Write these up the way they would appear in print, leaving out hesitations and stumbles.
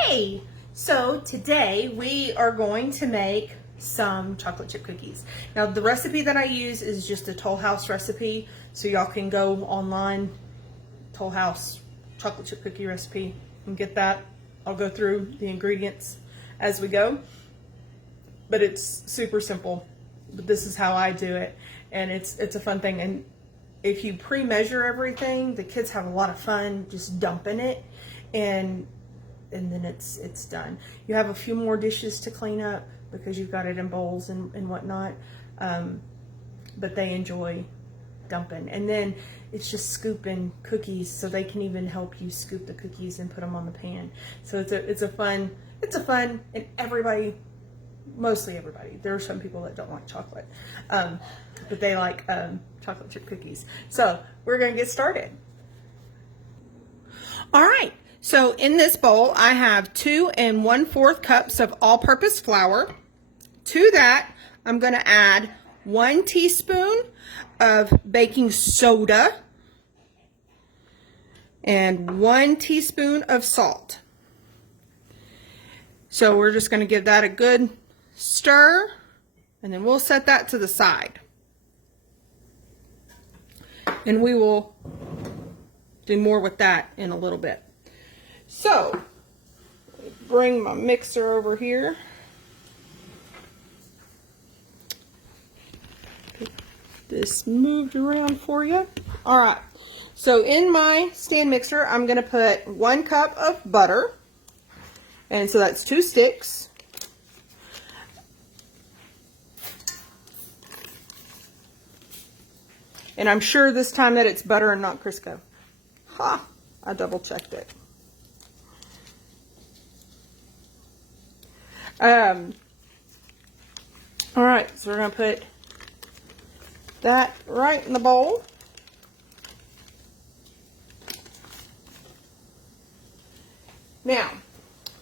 Hey, so today we are going to make some chocolate chip cookies. Now the recipe that I use is just a Toll House recipe, so y'all can go online, Toll House chocolate chip cookie recipe, and get that. I'll go through the ingredients as we go, but it's super simple. But this is how I do it, and it's a fun thing. And if you pre-measure everything, the kids have a lot of fun just dumping it, and then it's done. You have a few more dishes to clean up because you've got it in bowls and whatnot, but they enjoy dumping. And then it's just scooping cookies, so they can even help you scoop the cookies and put them on the pan. So it's a fun, and everybody, mostly everybody. There are some people that don't like chocolate, but they like chocolate chip cookies. So we're gonna get started. All right. So in this bowl, I have 2 1/4 cups of all-purpose flour. To that, I'm going to add 1 teaspoon of baking soda and 1 teaspoon of salt. So we're just going to give that a good stir, and then we'll set that to the side. And we will do more with that in a little bit. So, bring my mixer over here. Get this moved around for you. All right. So in my stand mixer, I'm going to put 1 cup of butter. And so that's 2 sticks. And I'm sure this time that it's butter and not Crisco. Ha! I double checked it. All right, so we're going to put that right in the bowl. Now,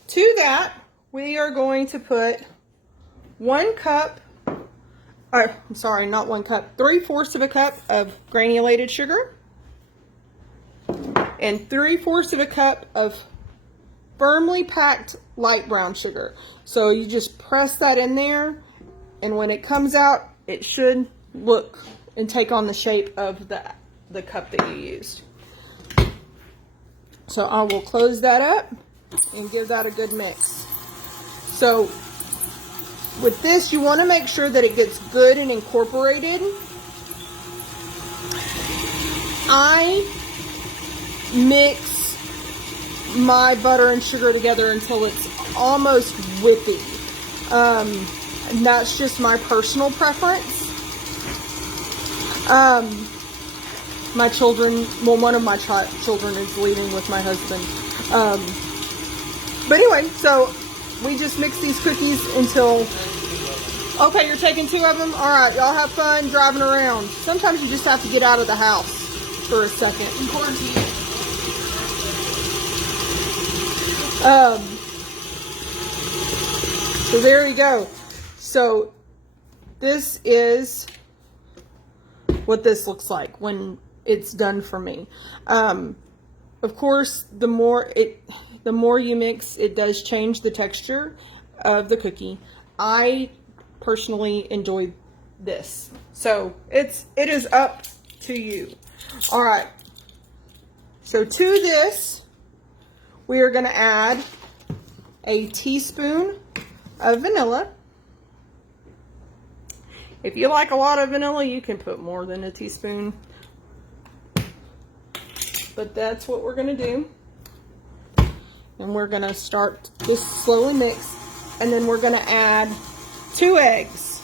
to that, we are going to put 1 cup, I'm sorry, not 1 cup, 3/4 of a cup of granulated sugar and 3/4 of a cup of firmly packed light brown sugar. So you just press that in there, and when it comes out, it should look and take on the shape of the cup that you used. So I will close that up and give that a good mix. So with this, you want to make sure that it gets good and incorporated. I mix my butter and sugar together until it's almost whippy. And that's just my personal preference. My children, well, one of my children is leaving with my husband. But anyway, so we just mix these cookies until, okay, you're taking 2 of them? All right, y'all have fun driving around. Sometimes you just have to get out of the house for a second. In quarantine. So there you go. So this is what this looks like when it's done for me. Of course, the more you mix, it does change the texture of the cookie. I personally enjoy this. So it is up to you. All right. So to this, we are going to add a teaspoon of vanilla. If you like a lot of vanilla, you can put more than a teaspoon. But that's what we're going to do. And we're going to start this slowly mix. And then we're going to add 2 eggs.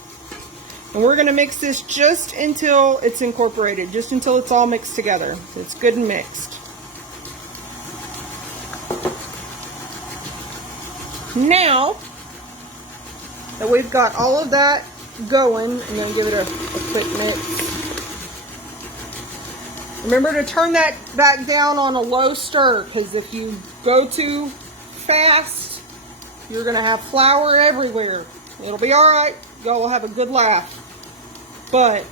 And we're going to mix this just until it's incorporated, just until it's all mixed together. So it's good and mixed. Now that we've got all of that going, I'm going to give it a quick mix. Remember to turn that back down on a low stir, because if you go too fast, you're going to have flour everywhere. It'll be alright. Y'all will have a good laugh. But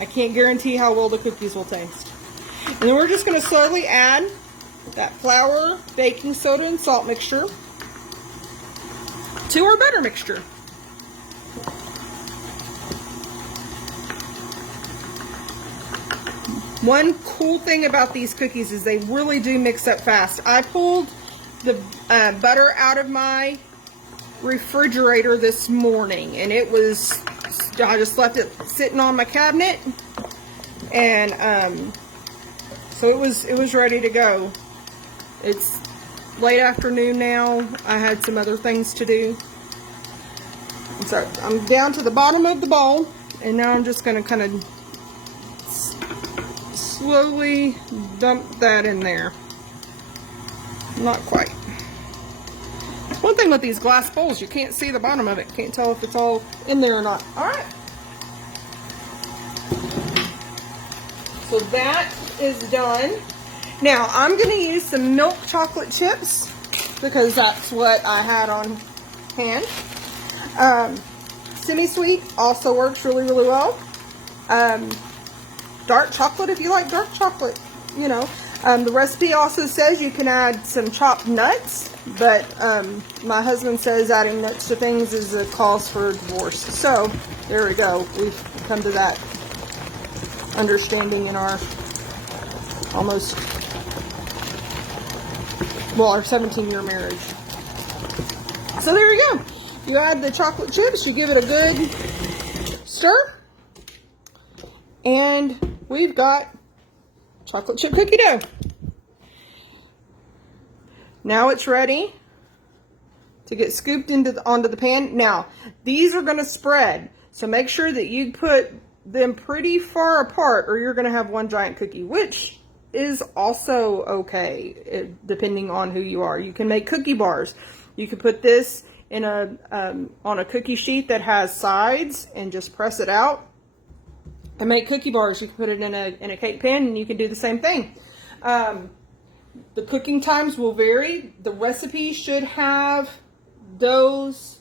I can't guarantee how well the cookies will taste. And then we're just going to slowly add that flour, baking soda, and salt mixture. to our butter mixture. One cool thing about these cookies is they really do mix up fast. I pulled the butter out of my refrigerator this morning, and it was, I just left it sitting on my cabinet, and so it was ready to go. It's late afternoon now. I had some other things to do. So I'm down to the bottom of the bowl, and now I'm just going to kind of slowly dump that in there. Not quite. One thing with these glass bowls, you can't see the bottom of it. Can't tell if it's all in there or not. Alright. So that is done. Now I'm going to use some milk chocolate chips because that's what I had on hand. Semi-sweet also works really, really well. Dark chocolate if you like dark chocolate, you know. The recipe also says you can add some chopped nuts, but my husband says adding nuts to things is a cause for divorce. So there we go. We've come to that understanding in our almost, well, our 17-year marriage. So there you go. You add the chocolate chips, you give it a good stir, and we've got chocolate chip cookie dough. Now it's ready to get scooped onto the pan. Now, these are going to spread, so make sure that you put them pretty far apart or you're going to have one giant cookie, which is also okay, depending on who you are. You can make cookie bars. You can put this in on a cookie sheet that has sides and just press it out and make cookie bars. You can put it in a cake pan and you can do the same thing. The cooking times will vary. The recipe should have those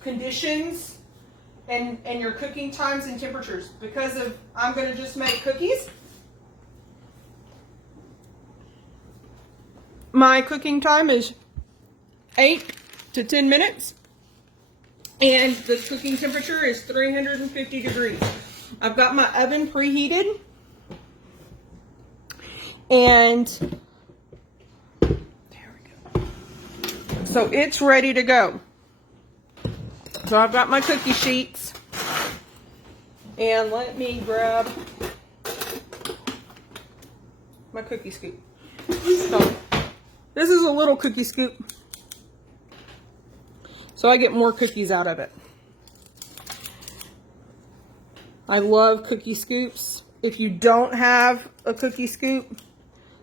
conditions and your cooking times and temperatures. Because of, I'm going to just make cookies. My cooking time is 8 to 10 minutes. And the cooking temperature is 350 degrees. I've got my oven preheated, and there we go. So it's ready to go. So I've got my cookie sheets, and let me grab my cookie scoop. So this is a little cookie scoop, so I get more cookies out of it. I love cookie scoops. If you don't have a cookie scoop,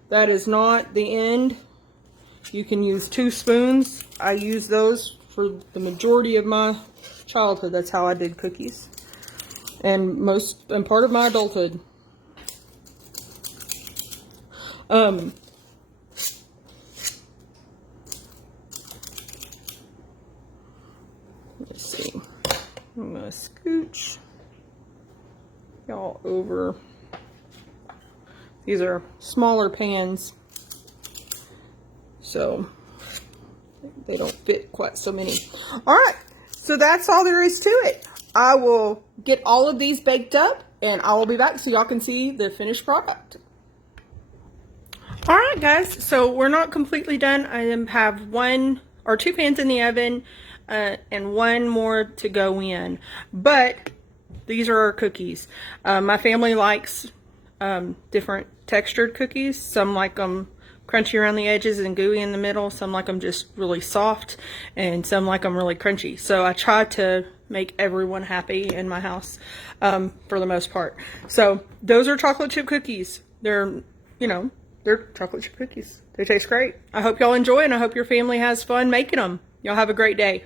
that is not the end. You can use 2 spoons. I use those for the majority of my childhood. That's how I did cookies. And part of my adulthood. Let's see. I'm gonna scooch y'all over. These are smaller pans, so they don't fit quite so many. All right, so that's all there is to it. I will get all of these baked up and I will be back so y'all can see the finished product. All right, guys, so we're not completely done. I have 1 or 2 pans in the oven and 1 more to go in, but these are our cookies. My family likes different textured cookies. Some like them crunchy around the edges and gooey in the middle. Some like them just really soft, and some like them really crunchy. So I try to make everyone happy in my house for the most part. So those are chocolate chip cookies. They're, you know, they're chocolate chip cookies. They taste great. I hope y'all enjoy, and I hope your family has fun making them. Y'all have a great day.